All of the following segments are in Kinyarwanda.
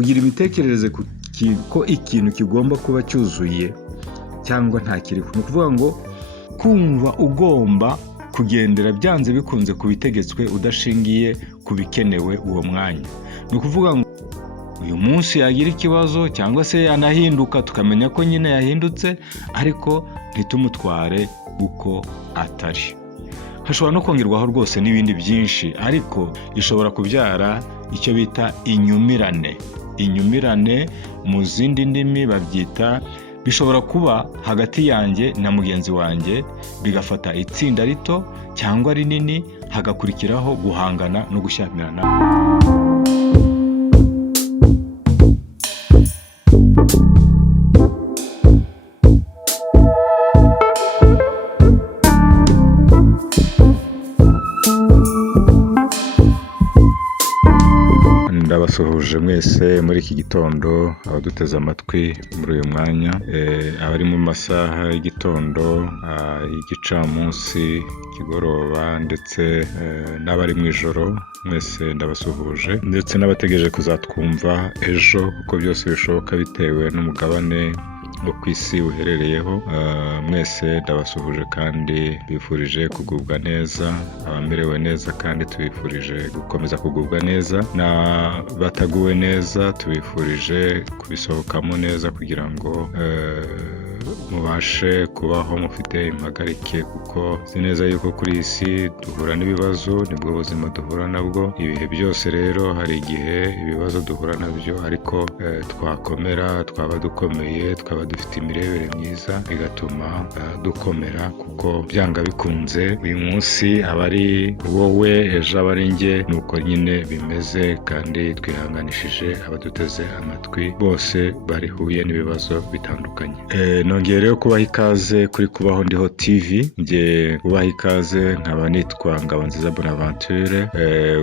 kugira imitekerereze ko ikintu kigomba kuba cyuzuye cyangwa nta kiriho. Ni ukuvuga ngo kumva ugomba kugendera byanze bikunze ku bitegetswe udashingiye ku bikenewe uwo mwanya. Ni ukuvuga ngo uyu munsi yagira ikibazo cyangwa se yanahinduka tukamenya ko nyine yahindutse, ariko ntitumutware uko atari. Hashobora no kongerwaho rwose n'ibindi byinshi, ariko ishobora kubyara icyo bita inyumirane. Inyumirane mu zindi ndimi babyita, bishobora kuba hagati yanjye na mugenzi wanjye, bigafata itsinda rito cyangwa rinini, hagakurikiraho guhangana no gushyamirana. Ndabasuhuje mwese muri iki gitondo, abaduteze amatwi muri uyu mwanya, abari mu masaha y'igitondo, igicamunsi, ikigoroba, ndetse n'abari mu ijoro, mwese ndabasuhuje, ndetse n'abategereje kuzatwumva ejo, kuko byose bishoboka bitewe n'umugabane wo ku isi uherereyeho. Mwese ndabasuhuje kandi bifurije kugubwa neza, abamerewe neza kandi tubifurije gukomeza kugubwa neza, n'abataguwe neza tubifurije kubisohokamo neza kugira ngo mubashe kubaho mufite impagarike, kuko si neza yuko kuri iyi si duhura n'ibibazo, nibwo buzima duhura nabwo. Ibihe byose rero hari igihe ibibazo duhura nabyo, ariko twakomera, twaba dukomeye, twaba dufite imirebere myiza, bigatuma dukomera, kuko byanga bikunze uyu munsi aba ari wowe, ejo aba ari njye, nuko nyine bimeze. Kandi twihanganishije abaduteze amatwi bose barihuye n'ibibazo bitandukanye. Nongeye rero kubaha ikaze kuri Kubaho Ndiho TV. Ngiye kubaha ikaze, nkaba nitwa Ngabonziza Bonaventure,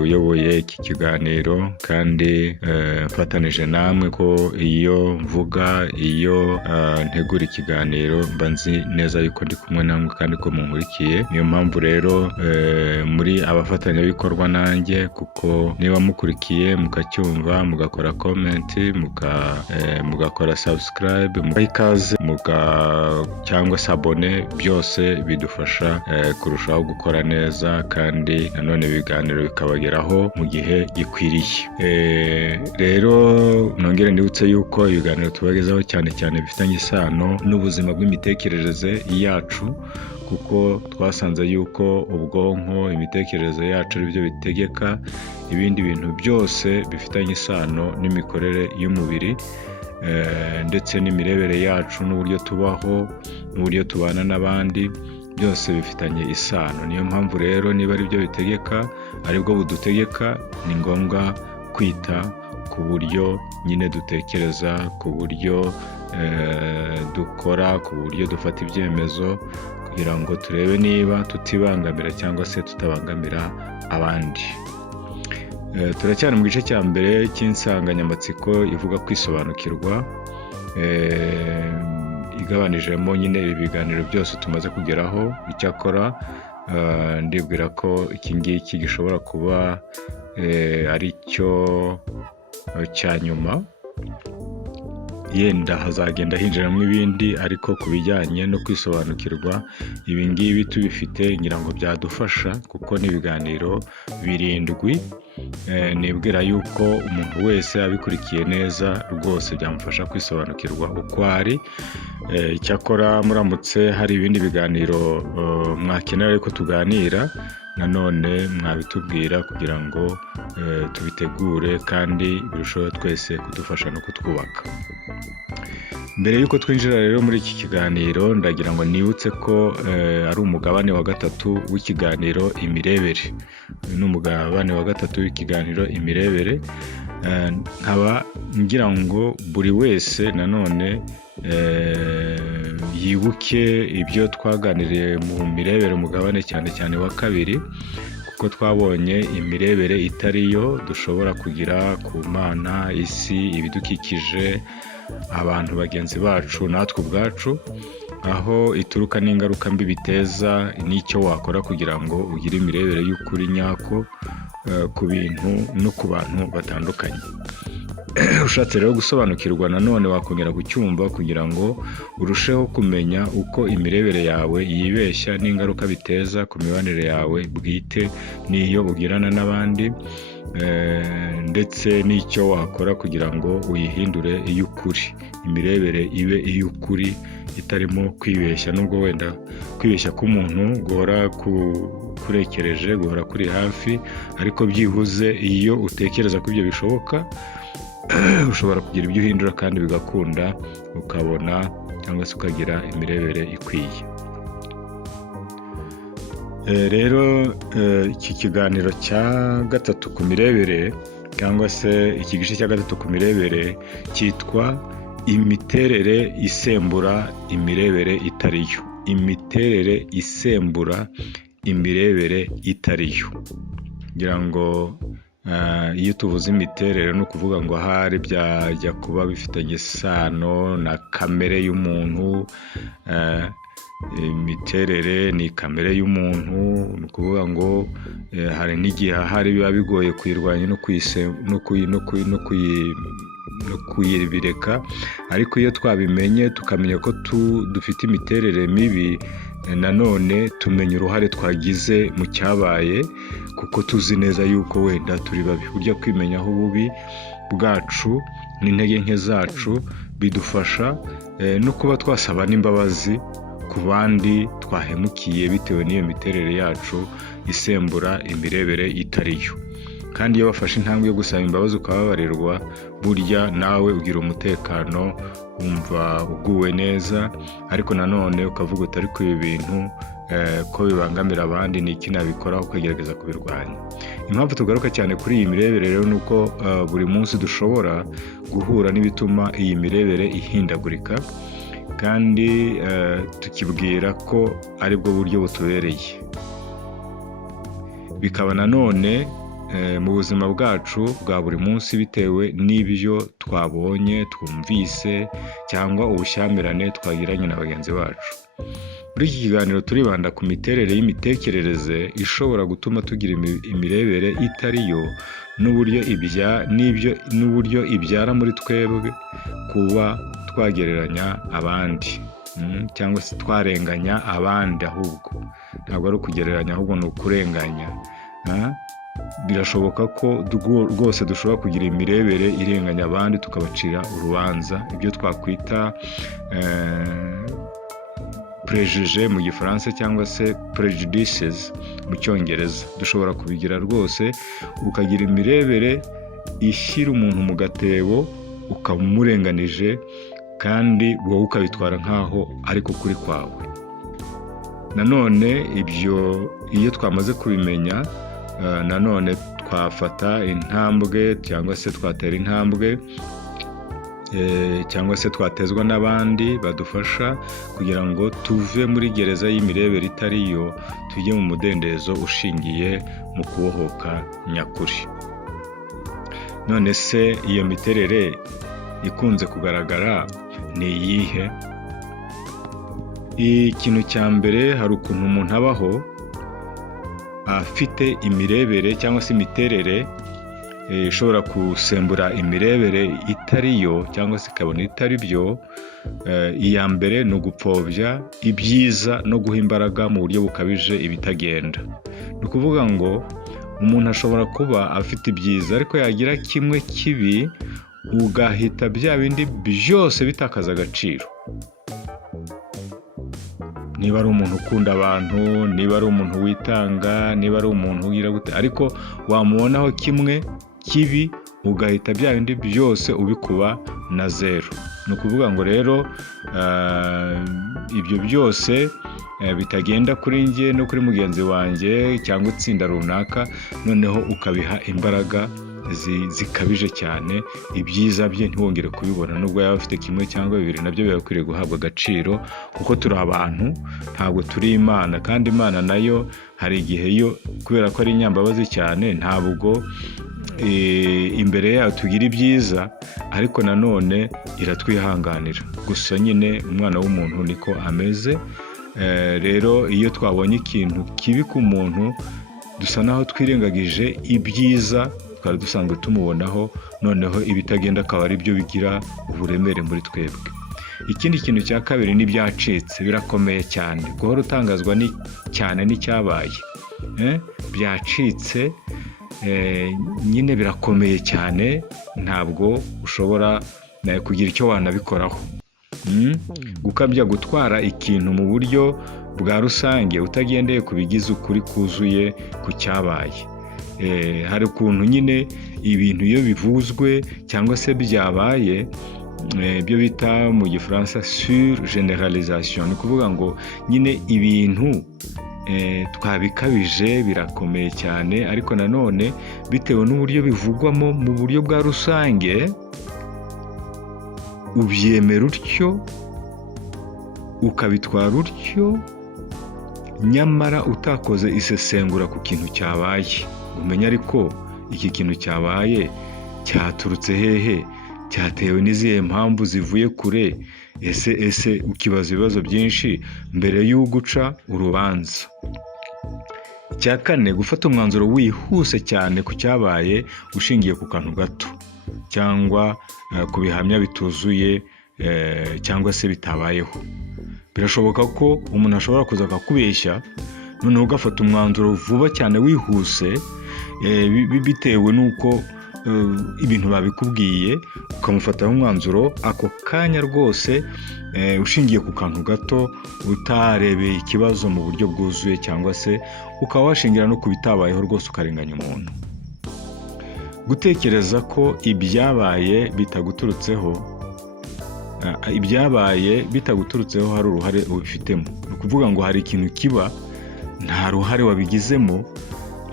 uyoboye iki kiganiro, kandi mfatanije namwe ko iyo mvuga, iyo ntegura ikiganiro, mba nzi neza yuko ndi kumwe namwe kandi ko munkurikiye. Niyo mpamvu rero muri abafatanyabikorwa nanjye, kuko niba mukurikiye mukacyumva, mugakora comment, mugakora subscribe, mubaha ikaze, cyangwa se abone, byose bidufasha kurushaho gukora neza, kandi nanone ibiganiro bikabageraho mu gihe gikwiriye. Rero nongere ndibutse yuko ibiganiro tubagezaho cyane cyane bifitanye isano n'ubuzima bw'imitekerereze yacu, kuko twasanze yuko ubwonko, imitekerereze yacu ari byo bitegeka ibindi bintu byose bifitanye isano n'imikorere y'umubiri, ndetse n'imirebere yacu, n'uburyo tubaho, n'uburyo tubana n'abandi, byose bifitanye isano. Niyo mpamvu rero niba ari byo bitegeka, aribwo budutegeka, ni ngombwa kwita ku buryo nyine dutekereza, ku buryo dukora, ku buryo dufata ibyemezo, kugira ngo turebe niba tutibangamira cyangwa se tutabangamira abandi. Turacyari mu gice cya mbere cy'insanganyamatsiko ivuga kwisobanukirwa, igabanijemo nyine ibi biganiro byose tumaze kugeraho. Icyakora ndibwira ko iki ngiki gishobora kuba ari cyo cya nyuma, yenda hazagenda hinjiramo ibindi, ariko ku bijyanye no kwisobanukirwa, ibi ngibi tubifite ngira ngo byadufasha, kuko n'ibiganiro 7 nibwira yuko umuntu wese abikurikiye neza rwose byamufasha kwisobanukirwa uko ari. Icyakora muramutse hari ibindi biganiro mwakenera ariko tuganira, nanone mwabitubwira kugira ngo tubitegure, kandi birushaho twese kudufasha no kutwubaka. Mbere yuko twinjira rero muri iki kiganiro, ndagira ngo nibutse ko ari umugabane wa gatatu w'ikiganiro imirebere. Uyu ni umugabane wa gatatu w'ikiganiro imirebere. Nkaba ngira ngo buri wese nanone yibuke ibyo twaganiriye mu mirebere, umugabane cyane cyane wa kabiri, kuko twabonye imirebere itariyo dushobora kugira ku Mana, isi, ibidukikije, abantu bagenzi bacu, natwe ubwacu, aho ituruka n'ingaruka mbi biteza, n'icyo wakora kugira ngo ugire imirebere y'ukuri nyako ku bintu no ku bantu batandukanye. ushatse rero gusobanukirwa nanone wakongera kucyumva kugira ngo urusheho kumenya uko imirebere yawe yibeshya n'ingaruka biteza ku mibanire yawe bwite n'iyo ugirana n'abandi, ndetse n'icyo wakora kugira ngo uyihindure iy'ukuri, imirebere ibe iy'ukuri itarimo kwibeshya, nubwo wenda kwibeshya k'umuntu guhora kurekereje, guhora kuri hafi, ariko byibuze iyo utekereza ko ibyo bishoboka ushobora kugira ibyo uhindura kandi bigakunda, ukabona cyangwa se ukagira imirebere ikwiye. Rero iki kiganiro cya gatatu ku mirebere cyangwa se iki gice cya gatatu ku mirebere cyitwa imiterere isembura imirebere itariyo. Imiterere isembura imirebere itariyo. Ngira ngo iyo tuvuze imiterere ni ukuvuga ngo ahari byajya kuba bifitanye isano na kamere y'umuntu. Imiterere ni kamere y'umuntu, ni ukuvuga ngo hari n'igihe ahari biba bigoye kuyirwanya no kuyibireka, ariko iyo twabimenye tukamenya ko dufite imiterere mibi, nanone tumenya uruhare twagize mu cyabaye, kuko tuzi neza yuko wenda turi babi. Burya kwimenyaho ububi bwacu n'intege nke zacu bidufasha no kuba twasaba n'imbabazi ku bandi twahemukiye bitewe n'iyo miterere yacu isembura imirebere itariyo. Kandi iyo wafashe intambwe yo gusaba imbabazi ukababarirwa, burya nawe ugira umutekano, wumva uguwe neza, ariko nanone ukavuga uti ariko ibi bintu ko bibangamira abandi ni iki nabikora, ukagerageza kubirwanya. Impamvu tugaruka cyane kuri iyi mirebere rero ni uko buri munsi dushobora guhura n'ibituma iyi mirebere ihindagurika, kandi tukibwira ko aribwo buryo butubereye. Bikaba nanone mu buzima bwacu bwa buri munsi bitewe n'ibyo twabonye, twumvise, cyangwa ubushyamirane twagiranye na bagenzi bacu. Muri iki kiganiro turibanda ku miterere y'imitekerereze ishobora gutuma tugira imirebere itariyo, n'uburyo ibyara muri twebwe kuba twagereranya abandi, cyangwa se twarenganya abandi. Ahubwo ntabwo ari ukugereranya, ahubwo ni ukurenganya. Birashoboka ko rwose dushobora kugira imirebere irenganya abandi, tukabacira urubanza, ibyo twakwita prejudice mu gifaransa cyangwa se prejudices mu cyongereza. Dushobora kubigira rwose, ukagira imirebere ishyira umuntu mu gatebo ukamurenganije, kandi wowe ukabitwara nk'aho ariko kuri kwawe. Nanone ibyo iyo twamaze kubimenya, nanone twafata intambwe cyangwa se twatera intambwe, cyangwa se twatezwa n'abandi badufasha kugira ngo tuve muri gereza y'imirebere itariyo, tujye mu mudendezo ushingiye mu kubohoka nyakuri. None se iyo miterere ikunze kugaragara ni iyihe? Ikintu cya mbere, hari ukuntu umuntu abaho afite imirebere cyangwa se imiterere ishobora gusembura imirebere itariyo, cyangwa se ikabona itari byo. Iya mbere ni ugupfobya ibyiza no guha imbaraga mu buryo bukabije ibitagenda. Ni ukuvuga ngo umuntu ashobora kuba afite ibyiza, ariko yagira kimwe kibi ugahita bya bindi byose bitakaza agaciro. Niba ari umuntu ukunda abantu, niba ari umuntu witanga, niba ari umuntu ugira gute, ariko wamubonaho kimwe kibi ugahita bya bindi byose ubikuba na zero. Ni ukuvuga ngo rero ibyo byose bitagenda kuri njye no kuri mugenzi wanjye cyangwa itsinda runaka, noneho ukabiha imbaraga zikabije cyane, ibyiza bye ntiwongere kubibona, nubwo yaba afite kimwe cyangwa bibiri, nabyo biba bikwiriye guhabwa agaciro, kuko turi abantu, ntabwo turi Imana. Kandi Imana nayo hari igihe yo, kubera ko ari inyambabazi cyane, ntabwo imbere yayo tugira ibyiza, ariko nanone iratwihanganira. Gusa nyine umwana w'umuntu niko ameze. Rero iyo twabonye ikintu kibi ku muntu, dusa naho twirengagije ibyiza twari dusanzwe tumubonaho, noneho ibitagenda akaba ari byo bigira uburemere muri twebwe. Ikindi kintu cya kabiri ni byacitse, birakomeye cyane. Guhora utangazwa cyane n'icyabaye, byacitse nyine birakomeye cyane, ntabwo ushobora kugira icyo wanabikoraho. Gukabya gutwara ikintu mu buryo bwa rusange utagendeye ku bigize ukuri kuzuye ku cyabaye. Hari ukuntu nyine ibintu iyo bivuzwe cyangwa se byabaye, ibyo bita mu gifaransa sur generalisation, ni kuvuga ngo nyine ibintu twabikabije birakomeye cyane, ariko nanone bitewe n'uburyo bivugwamo mu buryo bwa rusange, ubyemera utyo, ukabitwara utyo, nyamara utakoze isesengura ku kintu cyabaye. Umenya ariko iki kintu cyabaye cyaturutse hehe, cyatewe n'izihe mpamvu zivuye kure, ese ukibaza ibibazo byinshi mbere y'uguca urubanza. Icya kane, gufata umwanzuro wihuse cyane ku cyabaye ushingiye ku kantu gato cyangwa ku bihamya bituzuye cyangwa se bitabayeho. Birashoboka ko umuntu ashobora kuza akakubeshya, noneho ugafata umwanzuro vuba cyane wihuse, bitewe n'uko ibintu babikubwiye, ukamufataho umwanzuro ako kanya rwose, ushingiye ku kantu gato, utarebeye ikibazo mu buryo bwuzuye, cyangwa se ukaba washingira no ku bitabayeho rwose ukarenganya umuntu. Gutekereza ko ibyabaye bitaguturutseho hari uruhare ubifitemo. Ni ukuvuga ngo hari ikintu kiba nta ruhare wabigizemo,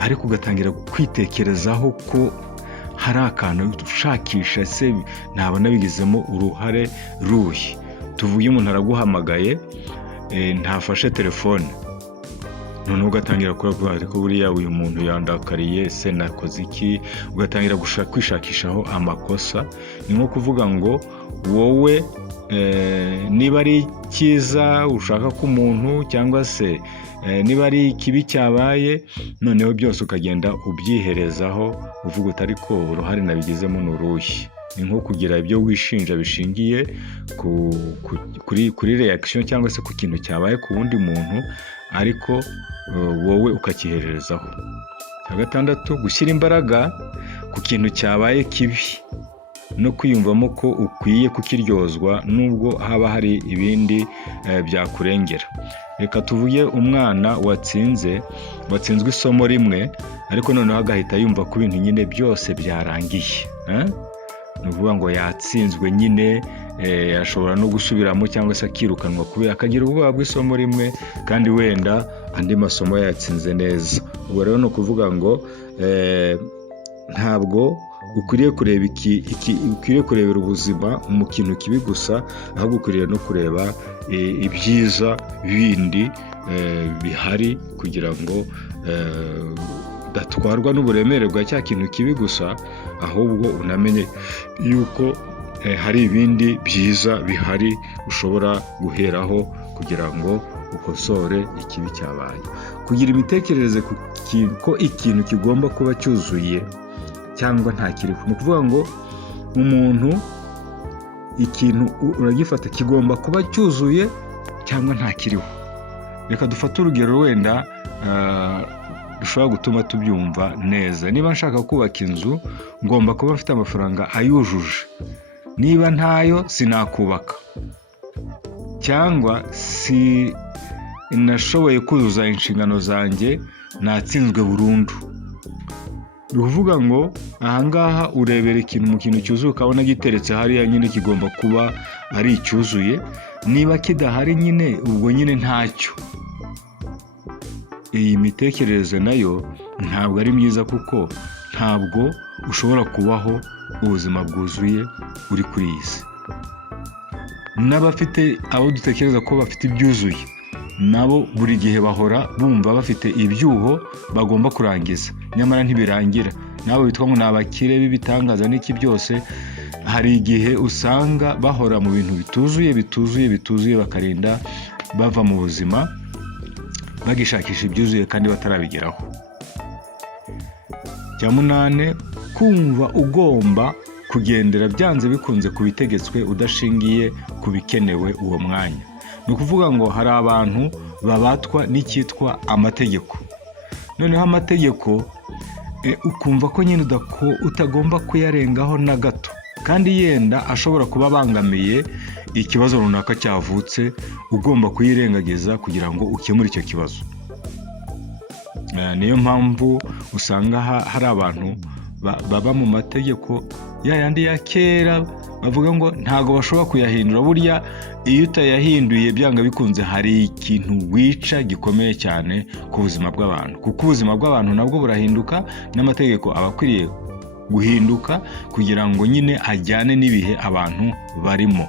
ariko ugatangira kwitekerezaho ko hari akantu ushakisha, se ntabona bigizemo uruhare ruhe. Tuvuge umuntu araguhamagaye, ntafashe telefone, noneho ugatangira kuvuga ariko buriya uyu muntu yandakariye, se nakoze iki? Ugatangira kwishakishaho amakosa. Ni nko kuvuga ngo wowe niba ari cyiza ushaka ku muntu, cyangwa se niba ari kibi cyabaye, noneho byose ukagenda ubyiherezaho uvuga uti ariko uruhare nabigizemo n'uruhe. Ni nko kugira ibyo wishinja bishingiye kuri reaction cyangwa se ku kintu cyabaye ku wundi muntu, ariko wowe ukakihererezaho. Gatandatu, gushyira imbaraga ku kintu cyabaye kibi no kwiyumvamo ko ukwiye kukiryozwa nubwo haba hari ibindi byakurengera. Reka tuvuge umwana watsinzwe isomo rimwe, ariko noneho agahita yumva ko ibintu nyine byose byarangiye. Ni ukuvuga ngo yatsinzwe nyine, ashobora no gusubiramo cyangwa se akirukanwa kubera akagira ubwoba bw'isomo rimwe, kandi wenda andi masomo yatsinze neza. Ubwo rero ni ukuvuga ngo ntabwo ukwiriye kurebera ubuzima mu kintu kibi gusa, ahubwo ukwiriye no kureba ibyiza bindi bihari, kugira ngo udatwarwa n'uburemere bwa cya kintu kibi gusa, ahubwo unamenye yuko hari ibindi byiza bihari ushobora guheraho kugira ngo ukosore ikibi cyabaye. Kugira imitekerereze ko ikintu kigomba kuba cyuzuye cyangwa nta kiriho. Ni ukuvuga ngo umuntu, ikintu uragifata kigomba kuba cyuzuye cyangwa nta kiriho. Reka dufate urugero wenda dushobora gutuma tubyumva neza. Niba nshaka kubaka inzu, ngomba kuba mfite amafaranga ayujuje. Niba ntayo, sinakubaka, cyangwa nashoboye kuzuza inshingano zanjye, natsinzwe burundu. Ni ukuvuga ngo ahangaha urebera ikintu mu kintu cyuzuye, ukabona giteretse hariya, nyine kigomba kuba ari icyuzuye. Niba kidahari nyine, ubwo nyine ntacyo. Iyi mitekerereze nayo ntabwo ari myiza, kuko ntabwo ushobora kubaho ubuzima bwuzuye uri kuri iyi si. N'abafite abo dutekereza ko bafite ibyuzuye, nabo buri gihe bahora bumva bafite ibyuho bagomba kurangiza, nyamara ntibirangira. Nabo bitwa ngo ni abakire b'ibitangaza n'iki byose, hari igihe usanga bahora mu bintu bituzuye, bakarinda bava mu buzima bagishakisha ibyuzuye kandi batarabigeraho. Cya munane, kumva ugomba kugendera byanze bikunze kubitegetswe udashingiye kubikenewe uwo mwanya. Ni ukuvuga ngo hari abantu babatwa n'icyitwa amategeko. Noneho amategeko ukumva ko nyine utagomba kuyarengaho na gato, kandi yenda ashobora kuba abangamiye ikibazo runaka cyavutse, ugomba kuyirengagiza kugira ngo ukemure icyo kibazo. Niyo mpamvu usanga hari abantu baba mu mategeko yandi ya kera, bavuga ngo ntago bashobora kuyahindura. Burya iyo utayahinduye byanga bikunze hari ikintu wica gikomeye cyane ku buzima bw'abantu, kuko ubuzima bw'abantu nabwo burahinduka, n'amategeko aba akwiriye guhinduka kugira ngo nyine ajyane n'ibihe abantu barimo.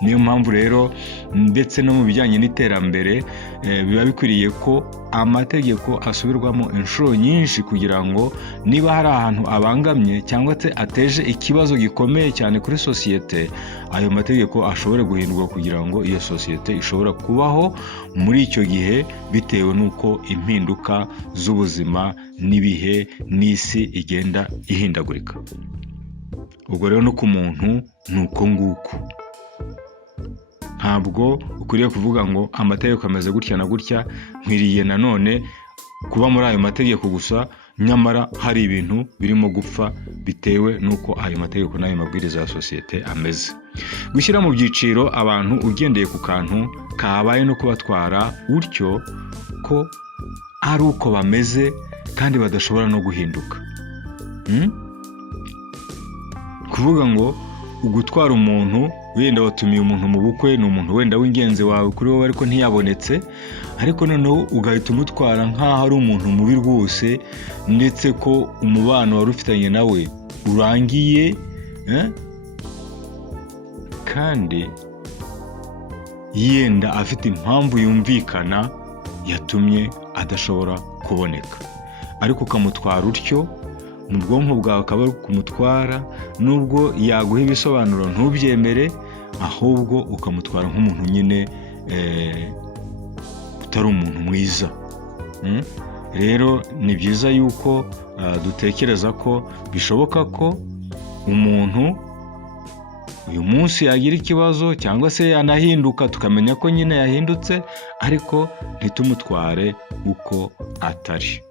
Niyo mpamvu rero ndetse no mu bijyanye n'iterambere biba bikwiriye ko amategeko asubirwamo inshuro nyinshi kugira ngo niba hari ahantu abangamye cyangwa se ateje ikibazo gikomeye cyane kuri sosiyete, ayo mategeko ashobore guhindurwa kugira ngo iyo sosiyete ishobora kubaho muri icyo gihe, bitewe n'uko impinduka z'ubuzima n'ibihe n'isi igenda ihindagurika. Ubwo rero no ku muntu ni uko nguko. Ntabwo ukwiriye kuvuga ngo amategeko ameze gutya na gutya, nkwiriye nanone kuba muri ayo mategeko gusa, nyamara hari ibintu birimo gupfa bitewe n'uko ayo mategeko n'ayo mabwiriza ya sosiyete ameze. Gushyira mu byiciro abantu ugendeye ku kantu kabaye no kubatwara utyo ko ari uko bameze kandi badashobora no guhinduka. Kuvuga ngo ugutwara umuntu, wenda watumiye umuntu mu bukwe, ni umuntu wenda w'ingenzi wawe kuri wowe ariko ntiyabonetse, ariko noneho ugahita umutwara nk'aho ari umuntu mubi rwose, ndetse ko umubano wari ufitanye nawe urangiye, kandi yenda afite impamvu yumvikana yatumye adashobora kuboneka, ariko ukamutwara utyo, mu bwonko bwawe akaba ari kumutwara, nubwo yaguha ibisobanuro ntubyemere, ahubwo ukamutwara nk'umuntu nyine utari umuntu mwiza. Rero ni byiza yuko dutekereza ko bishoboka ko umuntu uyu munsi yagira ikibazo cyangwa se yanahinduka, tukamenya ko nyine yahindutse, ariko ntitumutware uko atari.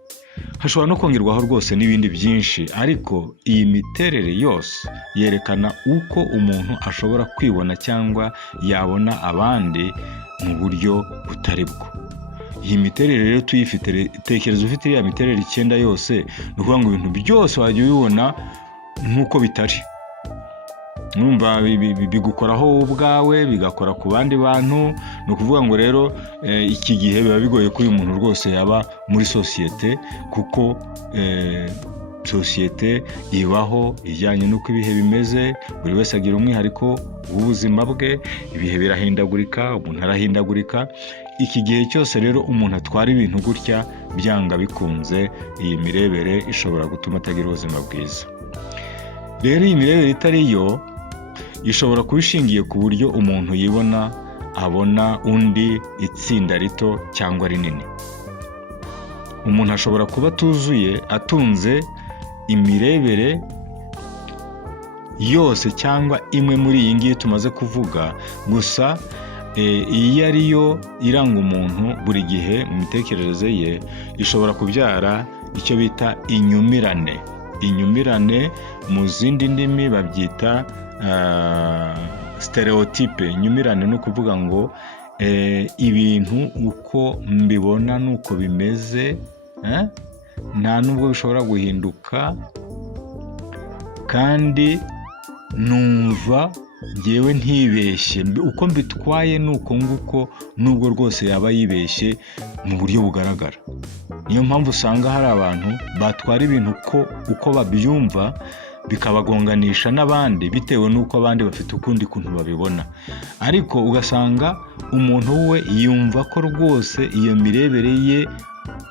Hashobora no kongerwaho rwose n'ibindi byinshi, ariko iyi miterere yose yerekana uko umuntu ashobora kwibona cyangwa yabona abandi mu buryo butari bwo. Iyi miterere rero tuyifite, tekereza ufite iriya miterere 9 yose, ni ukuvuga ngo ibintu byose wajya ubibona nk'uko bitari. Numva bigukoraho ubwawe, bigakora ku bandi bantu. Ni ukuvuga ngo rero iki gihe biba bigoye ko uyu muntu rwose yaba muri sosiyete, kuko sosiyete ibaho ijyanye n'uko ibihe bimeze, buri wese agira umwihariko w'ubuzima bwe, ibihe birahindagurika, umuntu arahindagurika. Iki gihe cyose rero umuntu atwara ibintu gutya, byanga bikunze iyi mirebere ishobora gutuma atagira ubuzima bwiza. Rero iyi mirebere itari yo ishobora kuba ishingiye ku buryo umuntu yibona, abona undi itsinda rito cyangwa rinini. Umuntu ashobora kuba atunze imirebere yose cyangwa imwe muri iyi ngiyi tumaze kuvuga, gusa iyi ari yo iranga umuntu buri gihe mu mitekerereze ye, ishobora kubyara icyo bita inyumirane. Inyumirane mu zindi ndimi babyita stereotype. Inyumirane ni ukuvuga ngo ibintu uko mbibona nuko bimeze, nta nubwo bishobora guhinduka, kandi numva ngewe ntibeshye, uko mbitwaye nuko nguko, nubwo rwose yaba yibeshye mu buryo bugaragara. Niyo mpamvu usanga hari abantu batwara ibintu uko babyumva, bikabagonganisha n'abandi bitewe n'uko abandi bafite ukundi kuntu babibona, ariko ugasanga umuntu we yumva ko rwose iyo mirebere ye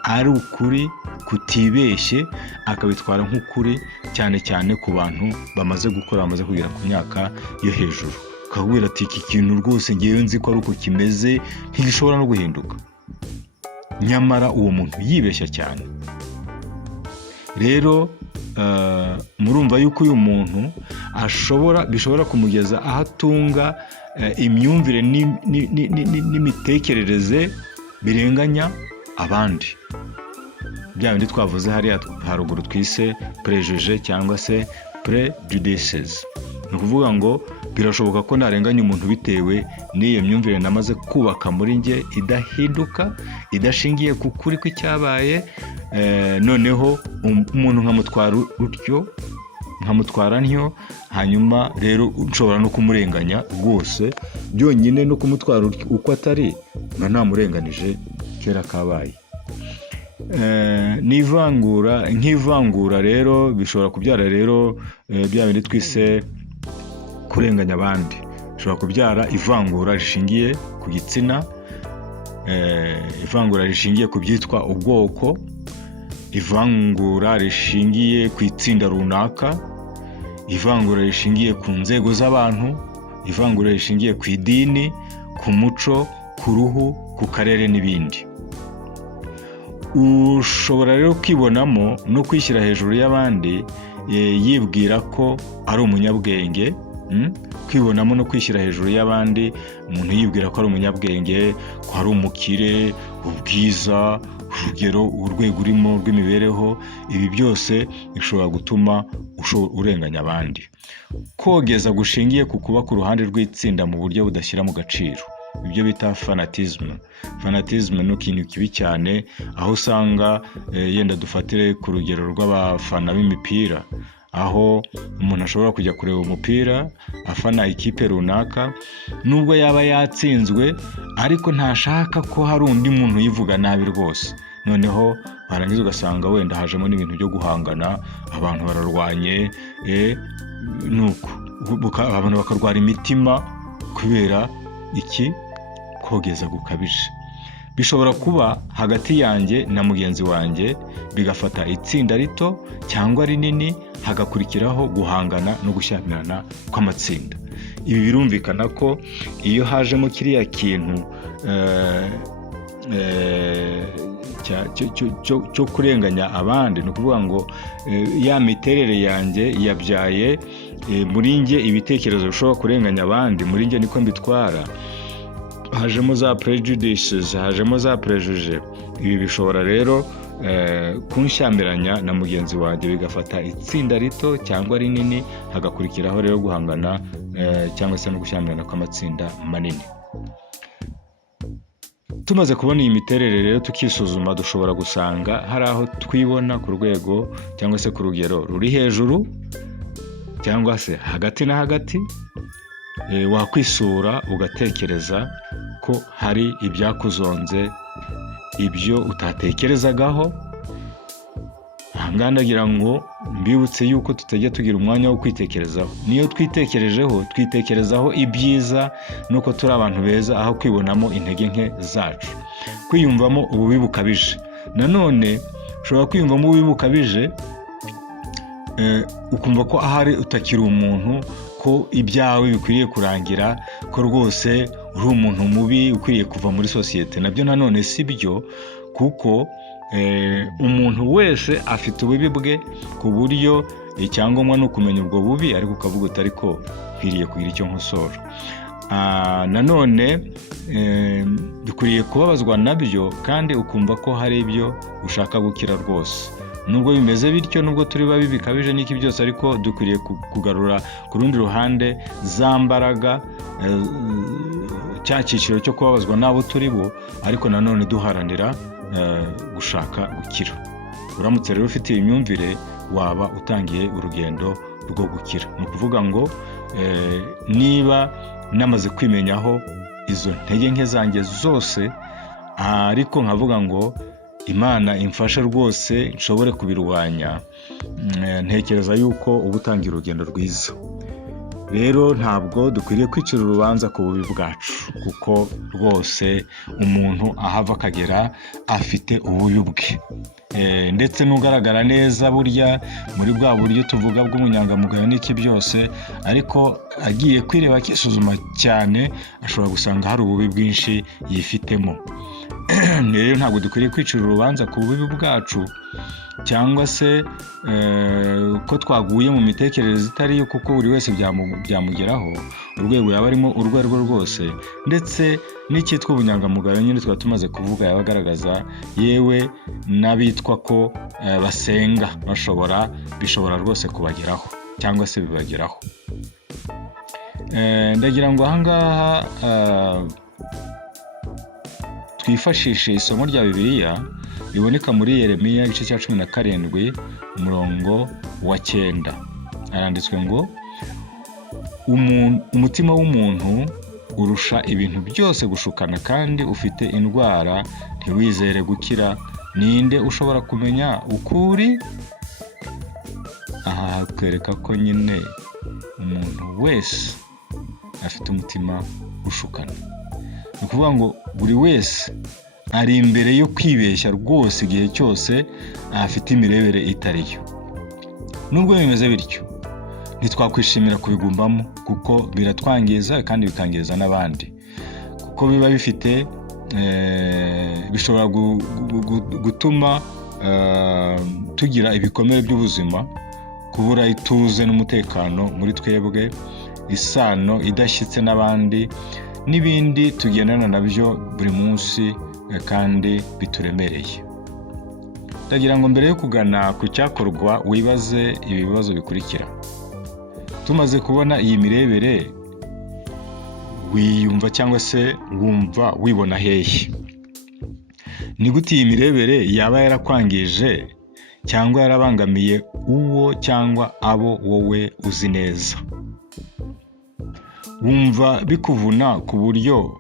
ari ukuri kutibeshye, akabitwara nk'ukuri, cyane cyane ku bantu bamaze gukora, bamaze kugera ku myaka yo hejuru. Akabwira ati iki kintu rwose ngewe nzi ko ari uko kimeze, ntigishobora no guhinduka, nyamara uwo muntu yibeshya cyane. rero murumva yuko uyu muntu bishobora kumugeza aho atunga imyumvire n'imitekerereze birenganya abandi, bya bindi twavuze hariya haruguru twise prejudice cyangwa se prejudices. Ni ukuvuga ngo birashoboka ko narenganya umuntu bitewe n'iyo myumvire namaze kubaka muri njye idahinduka, idashingiye ku kuri kw'icyabaye, noneho umuntu nkamutwara ntyo, hanyuma rero nshobora no kumurenganya rwose, byonyine no kumutwara uko atari ntamurenganije kera kabaye. Nk'ivangura rero bishobora kubyara rero bya bindi twise kurenganya abandi, bishobora kubyara ivangura rishingiye ku gitsina, ivangura rishingiye ku byitwa ubwoko, ivangura rishingiye ku itsinda runaka, ivangura rishingiye ku nzego z'abantu, ivangura rishingiye ku idini, ku muco, ku ruhu, ku karere n'ibindi. Ushobora rero kwibonamo no kwishyira hejuru y'abandi, yibwira ko ari umunyabwenge, kwibonamo no kwishyira hejuru y'abandi, umuntu yibwira ko ari umunyabwenge, ko ari umukire, ubwiza, urugero, urwego urimo rw'imibereho, ibi byose bishobora gutuma urenganya abandi. Kogeza gushingiye ku kuba ku ruhande rw'itsinda mu buryo budashyira mu gaciro, ibyo bita fanatisme. Fanatisme ni ikintu kibi cyane, aho usanga yenda dufatire ku rugero rw'abafana b'imipira, aho umuntu ashobora kujya kureba umupira afana ikipe runaka, nubwo yaba yatsinzwe ariko ntashaka ko hari undi muntu yivuga nabi rwose, noneho warangiza ugasanga wenda hajemo n'ibintu byo guhangana, abantu bararwanye, nuko abantu bakarwara imitima kubera iki? Kogeza gukabije. Bishobora kuba hagati yanjye na mugenzi wanjye, bigafata itsinda rito cyangwa rinini, hagakurikiraho guhangana no gushyamirana kw'amatsinda. Ibi birumvikana ko iyo hajemo kiriya kintu cyo kurenganya abandi, ni ukuvuga ngo ya miterere yanjye yabyaye muri njye ibitekerezo bishobora kurenganya abandi, muri njye niko mbitwara, hajemo za prejudices, hajemo za prejudice. Ibi bishobora rero kunshyamiranya na mugenzi wanjye, bigafata itsinda rito cyangwa rinini, hagakurikiraho rero guhangana cyangwa se no gushyamirana kw'amatsinda manini. Tumaze kubona iyi miterere rero tukisuzuma, dushobora gusanga hari aho twibona ku rwego cyangwa se ku rugero ruri hejuru cyangwa se hagati na hagati. Wakwisura ugatekereza ko hari ibyakuzonze, ibyo utatekerezagaho. Ahangaha ndagira ngo mbibutse yuko tutajya tugira umwanya wo kwitekerezaho. Niyo twitekerezaho ibyiza nuko turi abantu beza, aho kwibonamo intege nke zacu, kwiyumvamo ububi bukabije. Nanone ushobora kwiyumvamo ububi bukabije, ukumva ko ahari utakiri umuntu, ko ibyawe bikwiriye kurangira, ko rwose uri umuntu mubi ukwiriye kuva muri sosiyete. Nabyo nanone si byo, kuko umuntu wese afite ububi bwe, ku buryo icyangombwa ni ukumenya ubwo bubi, ariko ukavuga uti ariko nkwiriye kugira icyo nkosora. Nanone dukwiriye kubabazwa nabyo, kandi ukumva ko hari ibyo ushaka gukira rwose. Nubwo bimeze bityo, nubwo turi babi bikabije n'iki byose, ariko dukwiriye kugarura ku rundi ruhande za mbaraga, cya cyiciro cyo kubabazwa n'abo turi bo, ariko nanone duharanira gushaka gukira. Uramutse rero ufite iyi myumvire, waba utangiye urugendo rwo gukira. Ni ukuvuga ngo niba namaze kwimenyaho izo ntege nke zanjye zose, ariko nkavuga ngo Imana imfashe rwose nshobore kubirwanya, ntekereza yuko uba utangiye urugendo rwiza. Rero ntabwo dukwiriye kwicira urubanza ku bubi bwacu, kuko rwose umuntu ahava akagera afite ububi bwe, ndetse n'ugaragara neza burya muri bwa buryo tuvuga bw'umunyangamugayo n'iki byose, ariko agiye kwireba akisuzuma cyane, ashobora gusanga hari ububi bwinshi yifitemo. Rero ntabwo dukwiriye kwicira urubanza ku bubi bwacu, cyangwa se ko twaguye mu mitekerereze itari yo, kuko buri wese byamugeraho, urwego yaba arimo urwo ari rwo rwose, ndetse n'icyitwa ubunyangamugayo nyine twaba tumaze kuvuga yaba agaragaza, yewe n'abitwa ko basenga bishobora rwose kubageraho cyangwa se bibageraho. Ndagira ngo ahangaha twifashishe isomo rya Bibiliya riboneka muri Yeremiya igice cya 17 umurongo wa 9. Haranditswe ngo umutima w'umuntu urusha ibintu byose gushukana, kandi ufite indwara ntiwizere gukira. Ninde ushobora kumenya ukuri? Aha hakwereka ko nyine umuntu wese afite umutima ushukana. Ni ukuvuga ngo buri wese ari imbere yo kwibeshya rwose igihe cyose afite imirebere itariyo. Nubwo bimeze bityo, ntitwakwishimira kubigumbamo, kuko biratwangiza kandi bikangiza n'abandi, kuko biba bifite bishobora gutuma tugira ibikomere by'ubuzima, kubura ituze n'umutekano muri twebwe, isano idashyitse n'abandi, n'ibindi tugendana nabyo buri munsi kandi bituremereye. Ndagira ngo mbere yo kugana ku cyakorwa wibaze ibibazo bikurikira. Tumaze kubona iyi mirebere, wiyumva cyangwa se wumva wibona hehe? Ni gute iyi mirebere yaba yarakwangije cyangwa yarabangamiye uwo cyangwa abo wowe uzi neza? Wumva bikuvuna ku buryo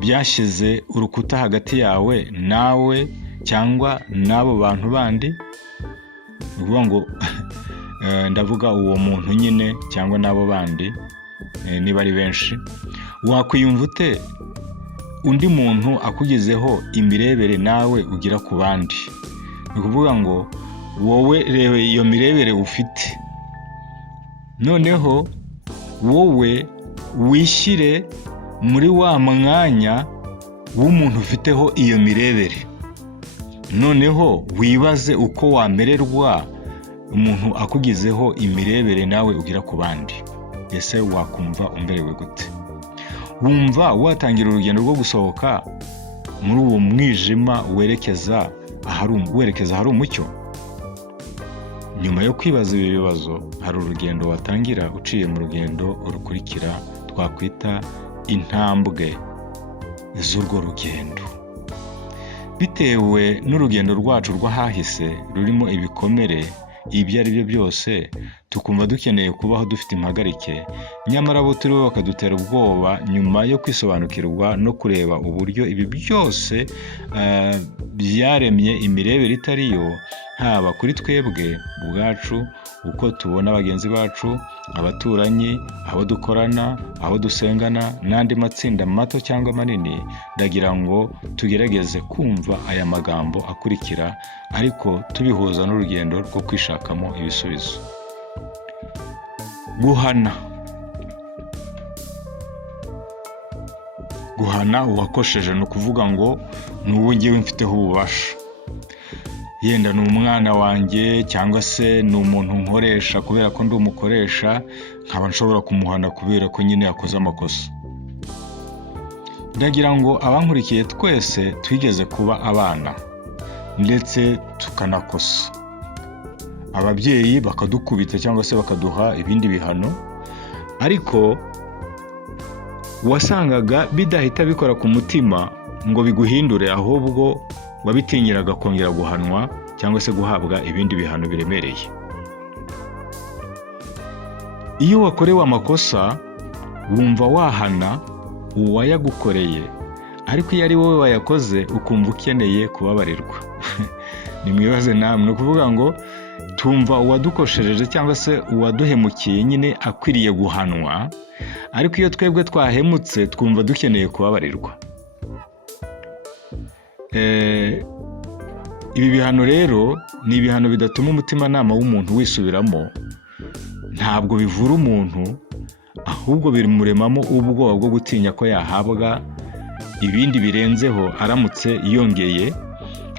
byashyize urukuta hagati yawe nawe cyangwa n'abo bantu bandi? Ni ukuvuga ngo ndavuga uwo muntu nyine cyangwa n'abo bandi niba ari benshi. Wakwiyumva ute undi muntu akugezeho imirebere nawe ugira ku bandi? Ni ukuvuga ngo wowe reba iyo mirebere ufite, noneho wowe wishyire muri wa mwanya w'umuntu ufiteho iyo mirebere, noneho wibaze uko wamererwa umuntu akugizeho imirebere nawe ugira ku bandi. Ese wakumva umberewe gute? Wumva watangira urugendo rwo gusohoka muri uwo mwijima werekeza ahari umucyo? Nyuma yo kwibaza ibi bibazo, hari urugendo watangira uciye mu rugendo rukurikira twakwita intambwe z'urwo rugendo. Bitewe n'urugendo rwacu rw'ahahise rurimo ibikomere ibyo ari byo byose, tukumva dukeneye kubaho dufite impagarike, nyamara abo turibo bakadutera ubwoba nyuma yo kwisobanukirwa no kureba uburyo ibi byose byaremye imirebere itariyo, haba kuri twebwe ubwacu, uko tubona bagenzi bacu, abaturanyi, abo dukorana, abo dusengana, n'andi matsinda mato cyangwa manini. Ndagira ngo tugerageze kumva aya magambo akurikira, ariko tubihuza n'urugendo rwo kwishakamo ibisubizo. Guhana uwakosheje, ni ukuvuga ngo ni uwo ngewe mfiteho ububasha. Yenda ni umwana wanjye cyangwa se ni umuntu nkoresha kubera ko ndi umukoresha, nkaba nshobora kumuhana kubera ko nyine yakoze amakosa. Ndagira ngo abankurikiye twese twigeze kuba abana ndetse tukanakosa. Ababyeyi bakadukubita cyangwa se bakaduha ibindi bihano, ariko wasangaga bidahita bikora ku mutima ngo biguhindure, ahubwo wabitinyiraga kongera guhanwa cyangwa se guhabwa ibindi bihano biremereye. Iyo wakorewe amakosa wumva wahana uwayagukoreye, ariko iyo ari wowe wayakoze ukumva ukeneye kubabarirwa. Nimwibaze namwe, ni ukuvuga ngo tumva uwadukoshereje cyangwa se uwaduhemukiye nyine akwiriye guhanwa, ariko iyo twebwe twahemutse twumva dukeneye kubabarirwa. Ibi bihano rero ni ibihano bidatuma umutimanama w'umuntu wisubiramo, ntabwo bivura umuntu, ahubwo bimuremamo ubwoba bwo gutinya ko yahabwa ibindi birenzeho aramutse yongeye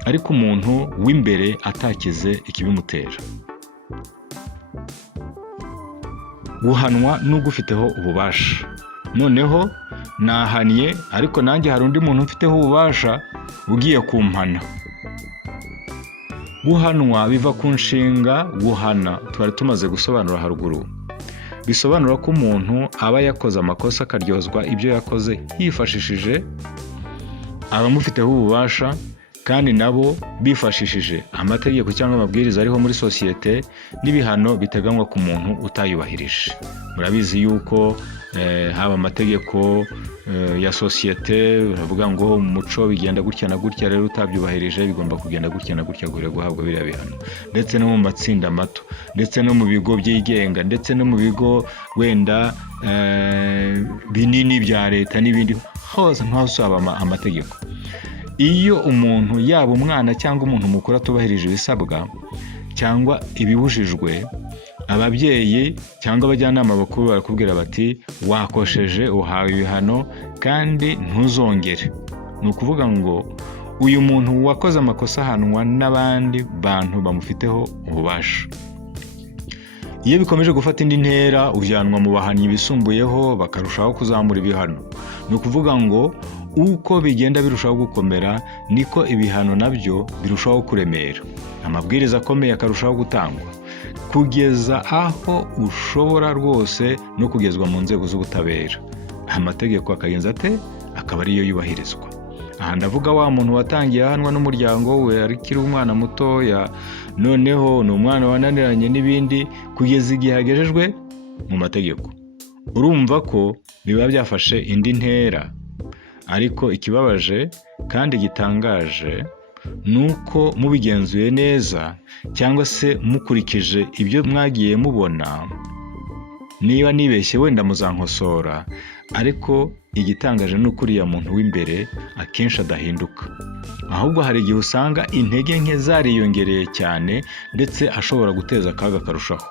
ariko umuntu w'imbere atakize ikibimutera. Guhanwa n'ugufiteho ububasha. Noneho nahaniye ariko nanjye hari undi muntu mfiteho ububasha ugiye kumpana. Guhanwa biva ku nshinga guhana twari tumaze gusobanura haruguru. Bisobanura ko umuntu aba yakoze amakosa akaryozwa ibyo yakoze hifashishije abamufiteho ububasha, kandi nabo bifashishije amategeko cyangwa amabwiriza ariho muri sosiyete n'ibihano biteganywa ku muntu utayubahirije. Murabizi yuko haba amategeko ya sosiyete uravuga ngo mu muco bigenda gutya na gutya, rero utabyubahirije bigomba kugenda gutya na gutya gure guhabwa biriya bihano, ndetse no mu matsinda mato, ndetse no mu bigo byigenga, ndetse no mu bigo wenda binini bya leta n'ibindi hose haba amategeko. Iyo umuntu yaba umwana cyangwa umuntu mukuru atubahirije ibisabwa cyangwa ibibujijwe, ababyeyi cyangwa abajyanama bakuru barakubwira bati wakosheje, uhawe ibihano kandi ntuzongere. Ni ukuvuga ngo uyu muntu wakoze amakosa ahanwa n'abandi bantu bamufiteho ububasha. Iyo bikomeje gufata indi ntera ujyanwa mu bahannyi bisumbuyeho bakarushaho kuzamura ibihano. Ni ukuvuga ngo uko bigenda birushaho gukomera niko ibihano nabyo birushaho kuremera, amabwiriza akomeye akarushaho gutangwa, kugeza aho ushobora rwose no kugezwa mu nzego z'ubutabera. Amategeko akagenza ate? Akaba ariyo yubahirizwa. Aha ndavuga wa muntu watangiye ahanwa n'umuryango we arikiri umwana mutoya, noneho ni umwana wananiranye n'ibindi, kugeza igihe agejejwe mu mategeko. Urumva ko biba byafashe indi ntera. Ariko ikibabaje kandi gitangaje nuko mubigenzuye neza cyangwa se mukurikije ibyo mwagiye mubona, niba nibeshye wenda muzankosora, ariko igitangaje nuko uriya muntu w'imbere akenshi adahinduka. Ahubwo hari igihe usanga intege nke zariyongereye cyane, ndetse ashobora guteza akaga karushaho.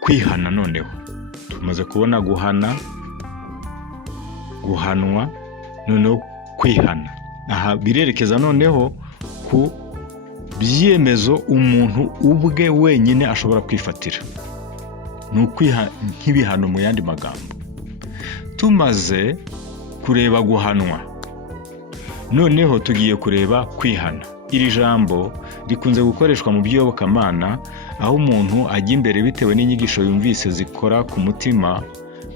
Kwihana. Noneho tumaze kubona guhana, guhanwa, noneho kwihana. Aha birerekeza noneho ku byemezo umuntu ubwe wenyine ashobora kwifatira. Ni ukwiha nk'ibihano mu yandi magambo. Tumaze kureba guhanwa, noneho tugiye kureba kwihana. Iri jambo rikunze gukoreshwa mu by'iyobokamana, aho umuntu ajya imbere bitewe n'inyigisho yumvise zikora ku mutima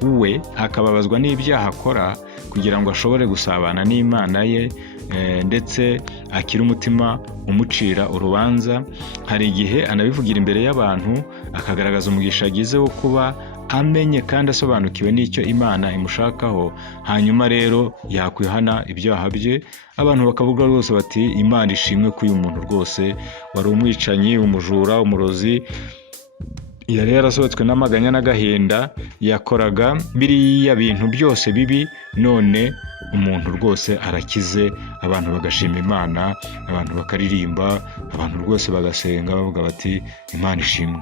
we, akababazwa n'ibyaha akora kugira ngo ashobore gusabana n'Imana ye, ndetse akira umutima umucira urubanza. Hari igihe anabivugira imbere y'abantu, akagaragaza umugisha agize wo kuba amenye kandi asobanukiwe n'icyo Imana imushakaho. Hanyuma rero yakwihana ibyaha bye, abantu bakavuga rwose bati Imana ishimwe ko uyu muntu rwose wari umwicanyi, umujura, umurozi, yari yarasohotswe n'amaganya n'agahinda, yakoraga biriya bintu byose bibi, none umuntu rwose arakize. Abantu bagashima Imana, abantu bakaririmba, abantu rwose bagasenga bavuga bati Imana ishimwe.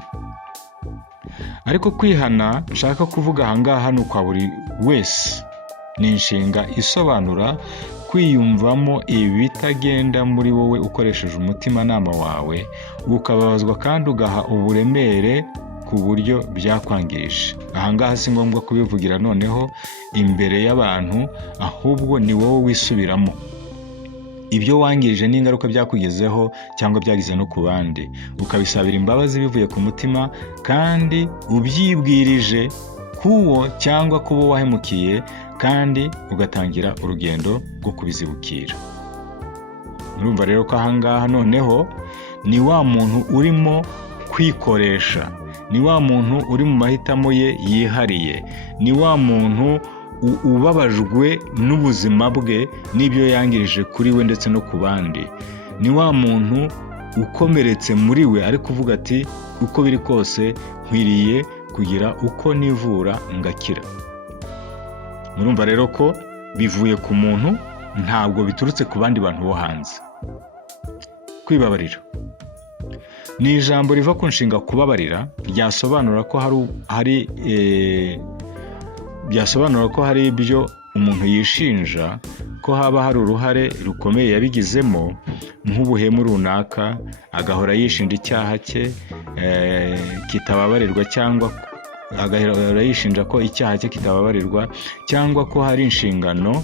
Ariko kwihana nshaka kuvuga ahangaha ni ukwa buri wese. Ni inshinga isobanura kwiyumvamo ibitagenda muri wowe ukoresheje umutimanama wawe, ukababazwa kandi ugaha uburemere ku buryo byakwangirije. Ahangaha si ngombwa kubivugira noneho imbere y'abantu, ahubwo ni wowe wisubiramo ibyo wangirije n'ingaruka byakugezeho cyangwa byagize no ku bandi, ukabisabira imbabazi bivuye ku mutima kandi ubyibwirije kuwo cyangwa kubo wahemukiye, kandi ugatangira urugendo rwo kubizibukira. Murumva rero ko ahangaha noneho ni wa muntu urimo kwikoresha, ni wa muntu uri mu mahitamo ye yihariye, ni wa muntu ubabajwe n'ubuzima bwe n'ibyo yangirije kuri we ndetse no ku bandi, ni wa muntu ukomeretse muri we ari kuvuga ati uko biri kose nkwiriye kugira uko nivura ngakira. Murumva rero ko bivuye ku muntu, ntabwo biturutse ku bandi bantu bo hanze. Kwibabarira ni ijambo riva ku nshinga kubabarira, ryasobanura ko hari ibyo umuntu yishinja ko ko haba hari uruhare rukomeye yabigizemo nk'ubuhemu runaka, agahora yishinja icyaha cye kitababarirwa, cyangwa agahora yishinja ko icyaha cye kitababarirwa, cyangwa ko hari inshingano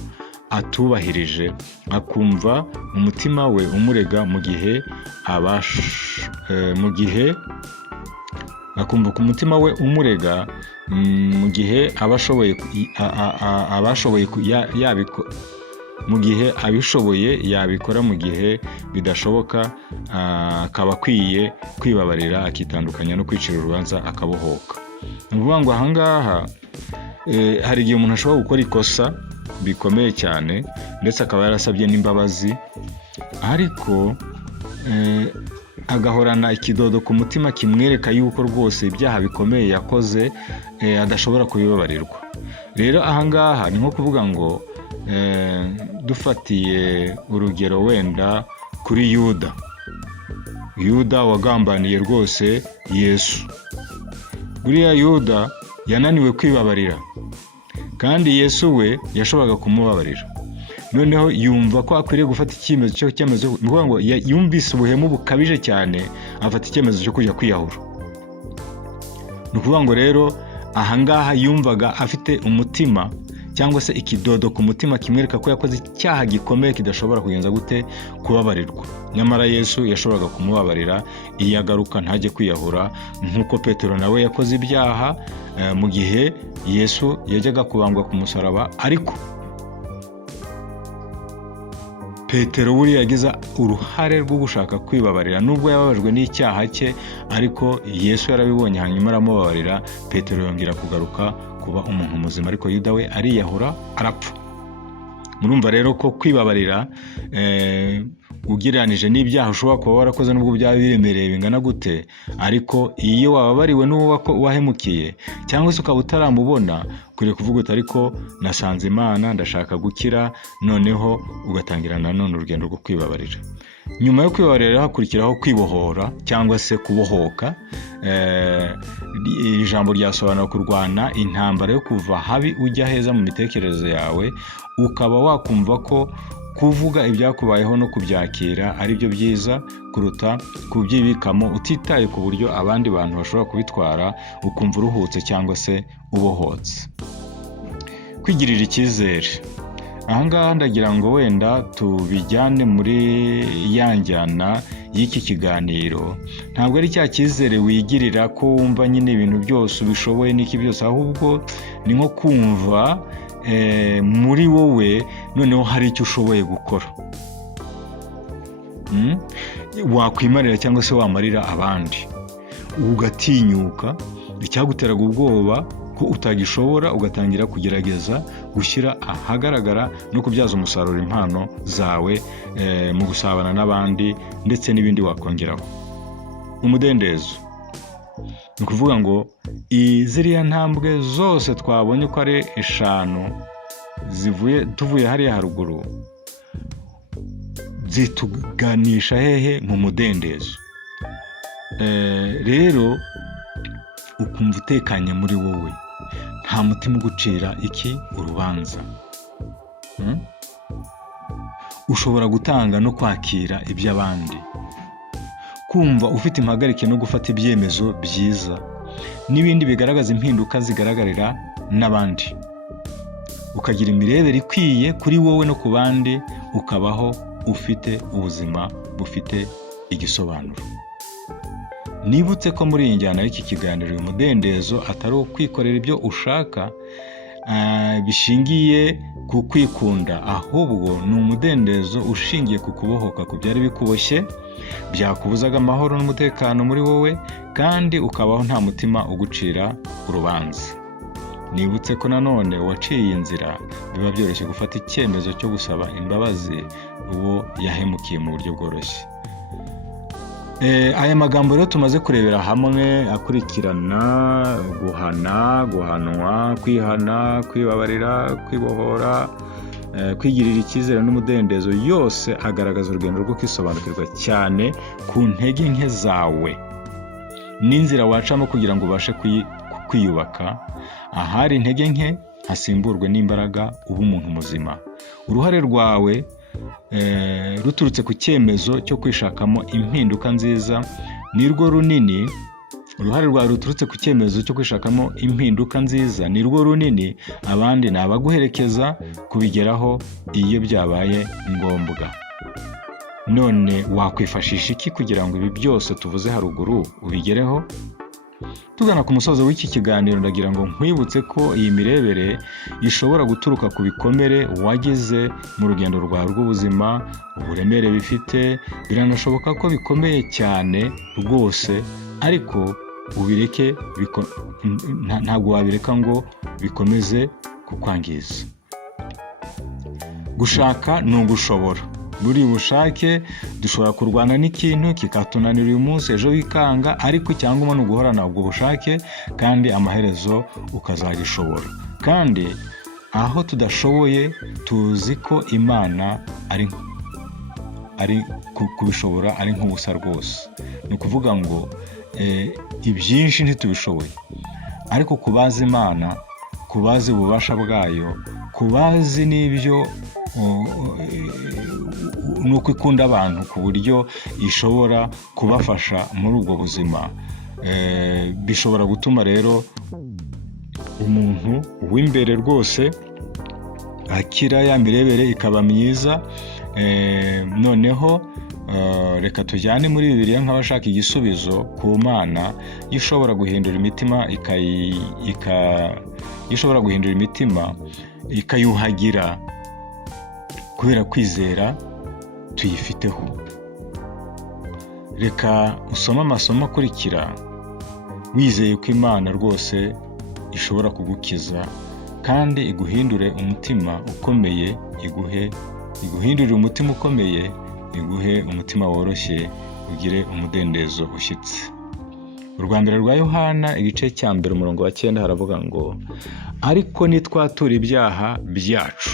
atubahirije, akumva umutima we umurega mu gihe akumva ku mutima we umurega mu gihe abishoboye yabikora, mu gihe bidashoboka akaba akwiye kwibabarira, akitandukanya no kwicira urubanza, akabohoka. Ni ukuvuga ngo ahangaha hari igihe umuntu ashobora gukora ikosa bikomeye cyane ndetse akaba yarasabye n'imbabazi, ariko agahorana ikidodo ku mutima kimwereka yuko rwose ibyaha bikomeye yakoze adashobora kubibabarirwa. Rero ahangaha ni nko kuvuga ngo dufatiye urugero wenda kuri Yuda wagambaniye rwose Yesu. Buriya Yuda yananiwe kwibabarira, kandi Yesu we yashoboraga kumubabarira. Noneho yumva ko akwiriye gufata icyemezo ni ukuvuga ngo yumvise ubuhemu bukabije cyane, afata icyemezo cyo kujya kwiyahura. Ni ukuvuga ngo rero ahangaha yumvaga afite umutima cyangwa se ikidodo ku mutima kimwereka ko yakoze icyaha gikomeye kidashobora kugenza gute kubabarirwa. Nyamara Yesu yashoboraga kumubabarira iyo agaruka ntajye kwiyahura, nk'uko Petero nawe yakoze ibyaha mu gihe Yesu yajyaga kubambwa ku musaraba, ariko Petero buriya yagize uruhare rwo gushaka kwibabarira nubwo yababajwe n'icyaha cye, ariko Yesu yarabibonye hanyuma aramubabarira. Petero yongera kugaruka kuba umuntu muzima, ariko Yuda we ariyahura arapfa. Murumva rero ko kwibabarira ugereranije n'ibyaha ushobora kuba warakoze nubwo byaba biremereye bingana gute, ariko iyo wababariwe n'uwo wahemukiye cyangwa se ukaba utaramubona, ukwiye kuvuga uti ariko nasanze Imana, ndashaka gukira, noneho ugatangira nanone urugendo rwo kwibabarira. Nyuma yo kwibabarira hakurikiraho kwibohora cyangwa se kubohoka. Ijambo ryasobanura kurwana intambara yo kuva habi ujya heza mu mitekerereze yawe, ukaba wakumva ko kuvuga ibyakubayeho no kubyakira ari byo byiza kuruta kubyibikamo, utitaye ku buryo abandi bantu bashobora kubitwara, ukumva uruhutse cyangwa se ubohotse. Kwigirira icyizere. Ahangaha ndagira ngo wenda tubijyane muri ya njyana y'iki kiganiro. Ntabwo ari cya cyizere wigirira ko wumva nyine ibintu byose ubishoboye n'iki byose, ahubwo ni nko kumva muri wowe noneho hari icyo ushoboye gukora, wakwimarira cyangwa se wamarira abandi, ugatinyuka icyaguteraga ubwoba ko utagishobora, ugatangira kugerageza gushyira ahagaragara no kubyaza umusaruro impano zawe mu gusabana n'abandi ndetse n'ibindi wakongeraho. Umudendezo. Ni ukuvuga ngo ziriya ntambwe zose twabonye ko ari 5 tuvuye hariya haruguru zituganisha hehe? Mu mudendezo. Rero ukumva utekanye muri wowe, nta mutima ugucira urubanza. Ushobora gutanga no kwakira iby'abandi, kumva ufite impagarike no gufata ibyemezo byiza n'ibindi bigaragaza impinduka zigaragarira n'abandi, ukagira imirebere ikwiye kuri wowe no ku bandi, ukabaho ufite ubuzima bufite igisobanuro. Nibutse ko muri iyi njyana y'iki kiganiro uyu mudendezo atari ukwikorera ibyo ushaka bishingiye ku kwikunda, ahubwo ni umudendezo ushingiye ku kubohoka ku byari bikuboshye byakubuzaga amahoro n'umutekano muri wowe, kandi ukabaho nta mutima ugucira urubanza. Nibutse ko nanone waciye iyi nzira biba byoroshye gufata icyemezo cyo gusaba imbabazi uwo yahemukiye mu buryo bworoshye. Aya magambo rero tumaze kurebera hamwe akurikirana: guhana, guhanwa, kwihana, kwibabarira, kwibohora, kwigirira icyizere n'umudendezo, yose agaragaza urugendo rwo kwisobanukirwa cyane ku ntege nke zawe n'inzira wacamo kugira ngo ubashe kwiyubaka. Ahari intege nke hasimburwe n'imbaraga, uba umuntu muzima. uruhare rwawe ruturutse ku cyemezo cyo kwishakamo impinduka nziza nirwo runini. Uruhare rwawe ruturutse ku cyemezo cyo kwishakamo impinduka nziza nirwo runini, abandi ni abaguherekeza kubigeraho iyo byabaye ngombwa. None wakwifashisha iki kugira ngo ibi byose tuvuze haruguru ubigereho? Tugana ku musozo w'iki kiganiro, ndagira ngo nkwibutse ko iyi mirebere ishobora guturuka ku bikomere wagize mu rugendo rwawe rw'ubuzima, uburemere bifite, biranashoboka ko bikomeye cyane rwose, ariko ubireke, ntabwo wabireka ngo bikomeze kukwangiza. Gushaka ni ugushobora. Buri bushake dushobora kurwana n'ikintu kikatunanira uyu munsi, ejo bikanga, ariko cyangwa ni uguhorana ubwo bushake kandi amaherezo ukazagishobora. Kandi aho tudashoboye tuzi ko Imana ari kubishobora ari nk'ubusa rwose. Ni ukuvuga ngo ibyinshi ntitubishoboye, ariko kubaza Imana, kubazi ububasha bwayo, kubazi n'ibyo nuko ikunda abantu ku buryo ishobora kubafasha muri ubwo buzima, bishobora gutuma rero umuntu w'imbere rwose akira, ya mirebere ikaba myiza. Noneho reka tujyane muri Bibiliya nk'abashaka igisubizo ku Mana ishobora guhindura imitima, ishobora guhindura imitima ikayuhagira kubera kwizera tuyifiteho. Reka usome amasomo akurikira wizeye ko Imana rwose ishobora kugukiza kandi iguhindure umutima ukomeye, iguhindurire umutima ukomeye, iguhe umutima woroshye, ugire umudendezo ushyitse. Urwambere rwa Yohana igice cya 1 umurongo wa 9 haravuga ngo ariko nitwatura ibyaha byacu.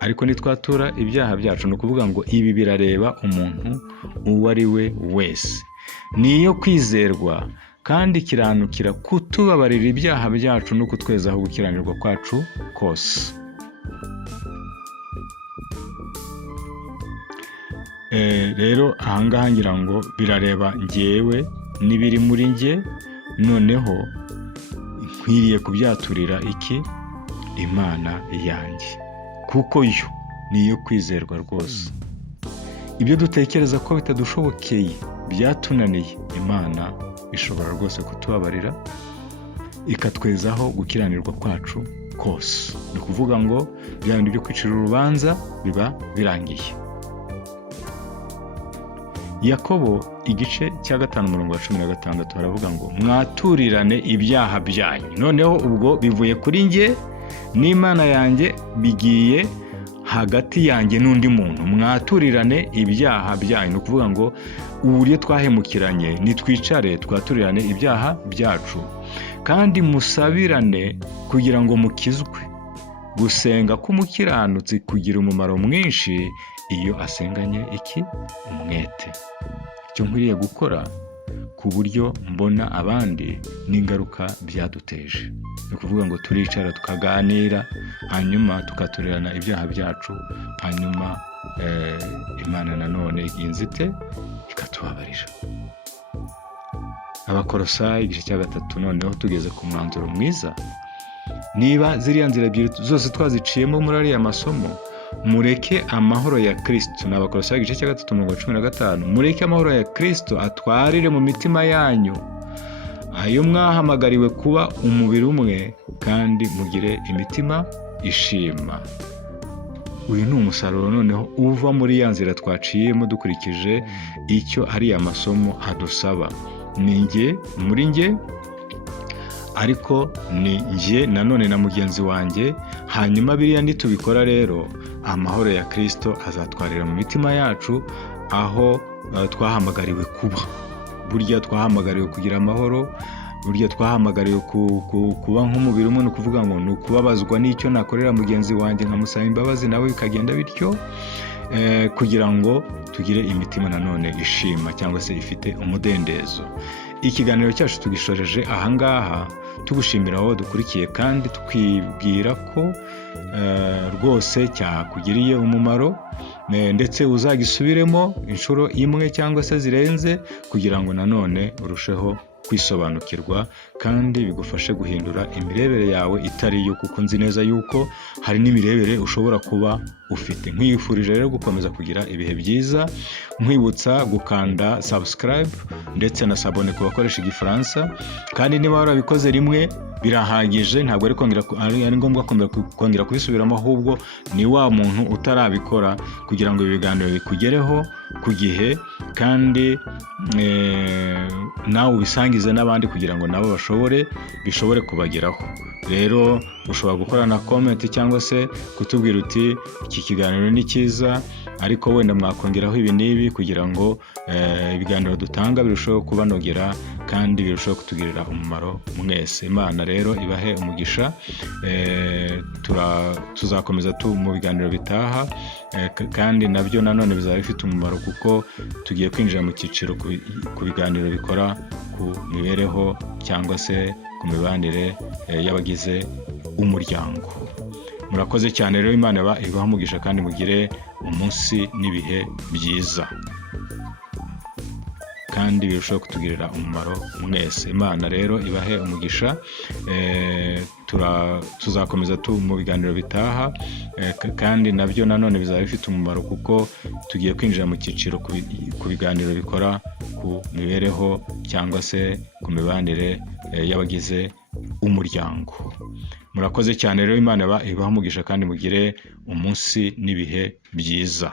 Ariko nitwatura ibyaha byacu, ni ukuvuga ngo ibi birareba umuntu uwo ari we wese. Niyo kwizerwa kandi kiranukira kutubabarira ibyaha byacu no kutwezaho gukiranirwa kwacu kose. Rero ahangaha ngira ngo birareba njyewe n'ibiri muri njye, noneho nkwiriye kubyaturira iki? Imana yanjye, kuko yo niyo kwizerwa rwose. Ibyo dutekereza ko bitadushobokeye, byatunaniye, Imana ishobora rwose kutubabarira ikatwezaho gukiranirwa kwacu kose. Ni ukuvuga ngo bya bindi byo kwicira urubanza biba birangiye. Yakobo igice cya 5 umurongo wa 16 haravuga ngo mwaturirane ibyaha byanyu. Noneho ubwo bivuye kuri njye n'Imana yanjye, bigiye hagati yanjye n'undi muntu. Mwaturirane ibyaha byanyu, ni ukuvuga ngo uburyo twahemukiranye nitwicare twaturirane ibyaha byacu, kandi musabirane kugira ngo mukizwe. Gusenga k'umukiranutsi kugira umumaro mwinshi iyo asenganye iki? Umwete. Icyo nkwiriye gukora ku buryo mbona abandi n'ingaruka byaduteje, ni ukuvuga ngo turicara tukaganira, hanyuma tukaturirana ibyaha byacu, hanyuma Imana nanone inzite ikatubabarira. Abakolosayi igice cya 3 noneho tugeze ku mwanzuro mwiza. Niba ziriya nzira ebyiri zose twaziciyemo muri ariya masomo, mureke amahoro ya Kristo. N'Abakolosayi igice cya 3 umurongo wa 15, mureke amahoro ya Kristo atwarire mu mitima yanyu, ayo mwahamagariwe kuba umubiri umwe, kandi mugire imitima ishima. Uyu ni umusaruro noneho uva muri ya nzira twaciyemo dukurikije icyo ariya masomo adusaba. Ni njye muri njye, ariko ni njye nanone na mugenzi wanjye. Hanyuma biriya nitubikora rero, amahoro ya Kristo azatwarira mu mitima yacu aho twahamagariwe kuba. Burya twahamagariwe kugira amahoro, burya twahamagariwe kuba nk'umubiri umwe, ni ukuvuga ngo ni ukubabazwa n'icyo nakorera mugenzi wanjye nkamusaba imbabazi, nawe bikagenda bityo, kugira ngo tugire imitima nanone ishima cyangwa se ifite umudendezo. ikiganiro cyacu tugishoreje ahangaha tugushimira aho dukurikiye kandi twibwira ko rwose cyakugiriye umumaro, ndetse uzagisubiremo inshuro imwe cyangwa se zirenze kugira ngo nanone urusheho kwisobanukirwa kandi bigufashe guhindura imirebere yawe itari yo, kuko nzi neza yuko hari n'imirebere ushobora kuba ufite. Nkwifurije rero gukomeza kugira ibihe byiza, nkwibutsa gukanda subscribe ndetse na sabone ku bakoresha igifaransa, kandi niba warabikoze rimwe birahagije, ntabwo ari ngombwa kongera kubisubiramo, ahubwo ni wa muntu utarabikora kugira ngo ibi biganiro bikugereho ku gihe kandi nawe ubisangize n'abandi kugira ngo nabo bishobore kubageraho. Rero ushobora gukora na comment cyangwa se kutubwira uti iki kiganiro ni cyiza ariko wenda mwakongeraho ibi n'ibi kugira ngo ibiganiro dutanga birusheho kubanogera kandi birusheho kutugirira umumaro mwese. Imana rero ibahe umugisha, tuzakomeza mu biganiro bitaha, kandi nabyo nanone bizaba bifite umumaro kuko tugiye kwinjira mu cyiciro ku biganiro bikora ku mibereho cyangwa se ku mibanire y'abagize umuryango. Murakoze cyane rero, Imana ibaha umugisha kandi mugire umunsi n'ibihe byiza kandi birushaho kutugirira umumaro mwese. Imana rero ibahe umugisha, tuzakomeza mu biganiro bitaha, kandi nabyo nanone bizaba bifite umumaro kuko tugiye kwinjira mu cyiciro ku biganiro bikora ku mibereho cyangwa se ku mibanire y'abagize umuryango. Murakoze cyane rero, Imana ibaha umugisha kandi mugire umunsi n'ibihe byiza.